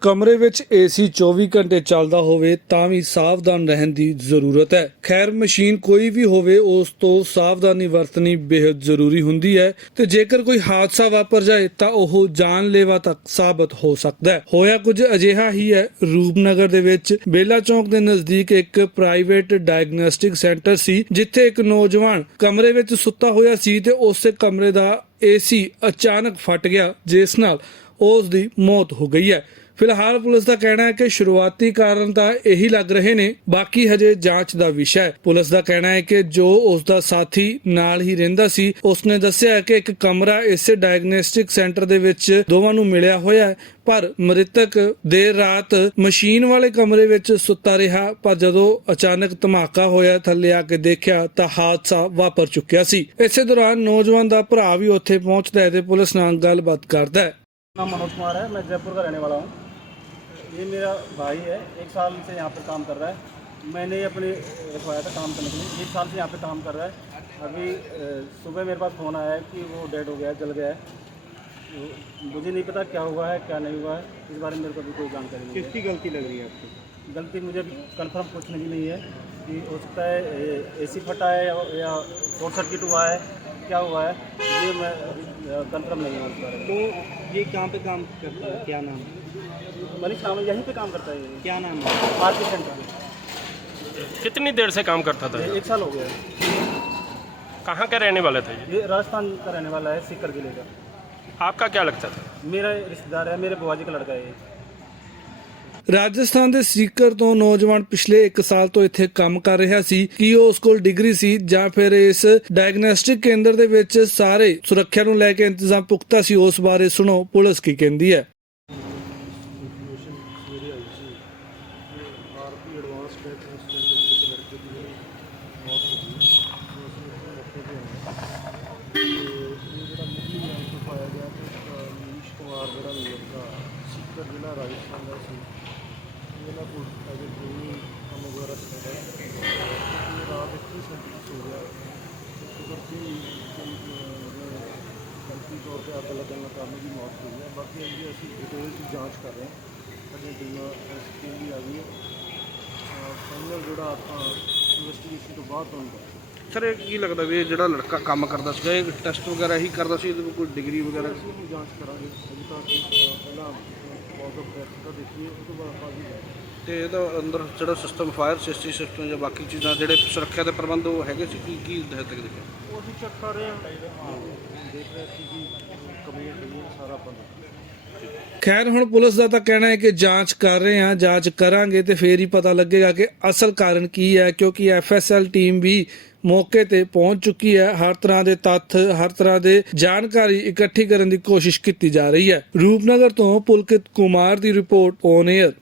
ਕਮਰੇ ਵਿੱਚ ਏਸੀ 24 ਘੰਟੇ ਚੱਲਦਾ ਹੋਵੇ ਤਾਂ ਵੀ ਸਾਵਧਾਨ ਰਹਿਣ ਦੀ ਜ਼ਰੂਰਤ ਹੈ। ਖੈਰ, ਮਸ਼ੀਨ ਕੋਈ ਵੀ ਹੋਵੇ, ਉਸ ਤੋਂ ਸਾਵਧਾਨੀ ਵਰਤਣੀ ਬੇहद ਜ਼ਰੂਰੀ ਹੁੰਦੀ ਹੈ ਤੇ ਜੇਕਰ ਕੋਈ ਹਾਦਸਾ ਵਾਪਰ ਜਾਏ ਤਾਂ ਉਹ ਜਾਨਲੇਵਾ ਤੱਕ ਸਾਬਤ ਹੋ ਸਕਦਾ ਹੈ। ਹੋਇਆ ਕੁਝ ਅਜਿਹਾ ਹੀ ਹੈ। ਰੂਪਨਗਰ ਦੇ ਵਿੱਚ ਬੇਲਾ ਚੌਂਕ ਦੇ ਨਜ਼ਦੀਕ ਇੱਕ ਪ੍ਰਾਈਵੇਟ ਡਾਇਗਨੋਸਟਿਕ ਸੈਂਟਰ ਸੀ, ਜਿੱਥੇ ਇੱਕ ਨੌਜਵਾਨ ਕਮਰੇ ਵਿੱਚ ਸੁੱਤਾ ਹੋਇਆ ਸੀ ਤੇ ਉਸੇ ਕਮਰੇ ਦਾ ਏਸੀ ਅਚਾਨਕ ਫਟ ਗਿਆ, ਜਿਸ ਨਾਲ ਉਸ ਦੀ ਮੌਤ ਹੋ ਗਈ ਹੈ। ਫਿਲਹਾਲ ਪੁਲਿਸ ਦਾ ਕਹਿਣਾ ਹੈ ਕਿ ਸ਼ੁਰੂਆਤੀ ਕਾਰਨ ਤਾਂ ਇਹੀ ਲੱਗ ਰਹੇ ਨੇ ਬਾਕੀ ਹਜੇ ਜਾਂਚ ਦਾ ਵਿਸ਼ਾ ਹੈ ਪੁਲਿਸ ਦਾ ਕਹਿਣਾ ਹੈ ਕਿ ਜੋ ਉਸ ਦਾ ਸਾਥੀ ਨਾਲ ਹੀ ਰਹਿੰਦਾ ਸੀ ਉਸਨੇ ਦੱਸਿਆ ਹੈ ਕਿ ਇੱਕ ਕਮਰਾ ਇਸੇ ਡਾਇਗਨੋਸਟਿਕ ਸੈਂਟਰ ਦੇ ਵਿੱਚ ਦੋਵਾਂ ਨੂੰ ਮਿਲਿਆ ਹੋਇਆ ਹੈ ਪਰ ਮ੍ਰਿਤਕ ਦੇਰ ਰਾਤ ਮਸ਼ੀਨ ਵਾਲੇ ਕਮਰੇ ਵਿੱਚ ਸੁੱਤਾ ਰਿਹਾ ਪਰ ਜਦੋਂ ਅਚਾਨਕ ਧਮਾਕਾ ਹੋਇਆ ਥੱਲੇ ਆ ਕੇ ਦੇਖਿਆ ਤਾਂ ਹਾਦਸਾ ਵਾਪਰ ਚੁੱਕਿਆ ਸੀ ਇਸੇ ਦੌਰਾਨ ਨੌਜਵਾਨ ਦਾ ਭਰਾ ਵੀ ਉੱਥੇ ਪਹੁੰਚਦਾ ਹੈ ਤੇ ਪੁਲਿਸ ਨਾਲ ਗੱਲਬਾਤ ਕਰਦਾ ਹੈ नाम मनोज कुमार है मैं जयपुर का रहने वाला हूँ ये मेरा भाई है एक साल से यहाँ पर काम कर रहा है। मैंने अपने रखवाया था काम करने के लिए। एक साल से यहाँ पे काम कर रहा है। अभी सुबह मेरे पास फ़ोन आया है कि वो डेड हो गया है जल गया है। तो मुझे नहीं पता क्या हुआ है क्या नहीं हुआ है। इस बारे में मेरे को अभी कोई जानकारी नहीं किसकी गलती लग रही है आपको? गलती मुझे अभी कंफर्म कुछ नहीं है कि हो सकता है एसी फटा है या, या शॉर्ट सर्किट हुआ है क्या हुआ है। ये मैं अभी कंफर्म नहीं है उस बारे में। तो ये कहाँ पे काम करता है? क्या नाम? है? मनीष रावल यहीं पे काम करता है क्या नाम है? मार्केट सेंटर में कितनी देर से काम करता था? एक साल हो गया। कहाँ का रहने वाला था ये? ये राजस्थान का रहने वाला है सीकर ज़िले का। आपका क्या लगता था? मेरा रिश्तेदार है मेरे बुआ जी का लड़का है ये। ਰਾਜਸਥਾਨ ਦੇ ਸੀਕਰ ਤੋਂ ਨੌਜਵਾਨ ਪਿਛਲੇ 1 ਸਾਲ ਤੋਂ ਇੱਥੇ ਕੰਮ ਕਰ ਰਿਹਾ ਸੀ ਕੀ ਉਸ ਕੋਲ ਡਿਗਰੀ ਸੀ ਜਾਂ ਫਿਰ ਇਸ ਡਾਇਗਨੋਸਟਿਕ ਕੇਂਦਰ ਦੇ ਵਿੱਚ ਸਾਰੇ ਸੁਰੱਖਿਆ ਨੂੰ ਲੈ ਕੇ ਇੰਤਜ਼ਾਮ ਪੁਖਤਾ ਸੀ ਉਸ ਬਾਰੇ ਸੁਣੋ ਪੁਲਿਸ ਕੀ ਕਹਿੰਦੀ ਹੈ ਇਨਫੋਰਮੇਸ਼ਨ ਸਵੇਰੇ ਆਈ ਸੀ ਕਿ ਆਰਪੀ ਐਡਵਾਂਸ ਟੈਕਨਿਕ ਸੈਂਟਰ ਦੇ ਇੱਕ ਲੜਕੇ ਦੀ ਜਿਹੜੀ ਮੌਤ ਹੋ ਗਈ ਤੇ ਅਸੀਂ ਉੱਥੇ ਮੌਕੇ ਤੇ ਆਏ ਤੇ ਇਹ ਜਿਹੜਾ ਮੁੱਢਲੀ ਜਾਂਚ ਤੋਂ ਪਾਇਆ ਗਿਆ ਕਿ ਅ, ਮਨੀਸ਼ ਕੁਮਾਰ ਜਿਹੜਾ ਲੜਕਾ ਸਿੱਕਰ ਜ਼ਿਲ੍ਹਾ ਰਾਜਸਥਾਨ ਦਾ ਸੀ ਇਹਨਾਂ ਕੋਲ ਅਜੇ ਕੋਈ ਕੰਮ ਵਗੈਰਾ ਰਾਤ ਇੱਥੇ ਹੀ ਸੈਂਟਰ ਗਿਆ। ਕੁਦਰਤੀ ਤੌਰ ਤੇ ਅੱਗ ਲੱਗਣ ਦਾ ਕਾਰਨ ਦੀ ਮੌਤ ਹੋਈ ਹੈ। ਬਾਕੀ ਅਜੇ ਅਸੀਂ ਡਿਟੇਲ ਦੀ ਜਾਂਚ ਕਰ ਰਹੇ ਹਾਂ। ਸਾਡੀਆਂ ਟੀਮਾਂ ਵੀ ਆ ਗਈ ਫਾਈਨਲ ਜਿਹੜਾ ਆਪਾਂ ਇਨਵੈਸਟੀਗੇਸ਼ਨ ਤੋਂ ਬਾਅਦ ਤੁਹਾਨੂੰ ਦੱਸਾਂਗੇ ਸਰ ਇਹ ਕੀ ਲੱਗਦਾ ਵੀ ਇਹ ਜਿਹੜਾ ਲੜਕਾ ਕੰਮ ਕਰਦਾ ਸੀਗਾ ਇਹ ਟੈਸਟ ਵਗੈਰਾ ਹੀ ਕਰਦਾ ਸੀ ਇਹਦੇ ਕੋਲ ਕੋਈ ਡਿਗਰੀ ਵਗੈਰਾ? ਅਸੀਂ ਉਹਨੂੰ ਜਾਂਚ ਕਰਾਂਗੇ। ਅਜੇ ਤਾਂ ਅਸੀਂ ਪਹਿਲਾਂ ਕਾਜ਼ ਆਫ ਡੈਥ ਦਾ ਦੇਖੀਏ ਉਸ ਤੋਂ ਬਾਅਦ ਆਪਾਂ ਵੀ ਜਾਂਚ ਤੇ ਇਹਦਾ ਅੰਦਰ ਜਿਹੜਾ ਸਿਸਟਮ ਫਾਇਰ ਸੇਫਟੀ ਸਿਸਟਮ ਜਾਂ ਬਾਕੀ ਚੀਜ਼ਾਂ ਜਿਹੜੇ ਸੁਰੱਖਿਆ ਦੇ ਪ੍ਰਬੰਧ ਉਹ ਹੈਗੇ ਸੀ ਕੀ ਕੀ ਹੱਦ ਤੱਕ ਦੇਖਿਆ ਉਹ ਅਸੀਂ ਚੈੱਕ ਕਰ ਰਹੇ ਹਾਂ। ਦੇਖ ਰਹੇ ਸੀ ਕਿ ਕਮੀਆਂ ਸਾਰਾ ਦੇਖਾਂਗੇ ਖੈਰ, ਹੁਣ ਪੁਲਿਸ ਦਾ ਤਾਂ ਕਹਿਣਾ ਹੈ ਕਿ ਜਾਂਚ ਕਰ ਰਹੇ ਹਾਂ, ਜਾਂਚ ਕਰਾਂਗੇ ਤੇ ਫੇਰ ਹੀ ਪਤਾ ਲੱਗੇਗਾ ਕਿ ਅਸਲ ਕਾਰਨ ਕੀ ਹੈ, ਕਿਉਂਕਿ ਐਫਐਸਐਲ ਟੀਮ ਵੀ ਮੌਕੇ ਤੇ ਪਹੁੰਚ ਚੁੱਕੀ ਹੈ। ਹਰ ਤਰ੍ਹਾਂ ਦੇ ਤੱਥ, ਹਰ ਤਰ੍ਹਾਂ ਦੇ ਜਾਣਕਾਰੀ ਇਕੱਠੀ ਕਰਨ ਦੀ ਕੋਸ਼ਿਸ਼ ਕੀਤੀ ਜਾ ਰਹੀ ਹੈ। ਰੂਪਨਗਰ ਤੋਂ ਪੁਲਕਿਤ ਕੁਮਾਰ ਦੀ ਰਿਪੋਰਟ ਔਨ 에ਅਰ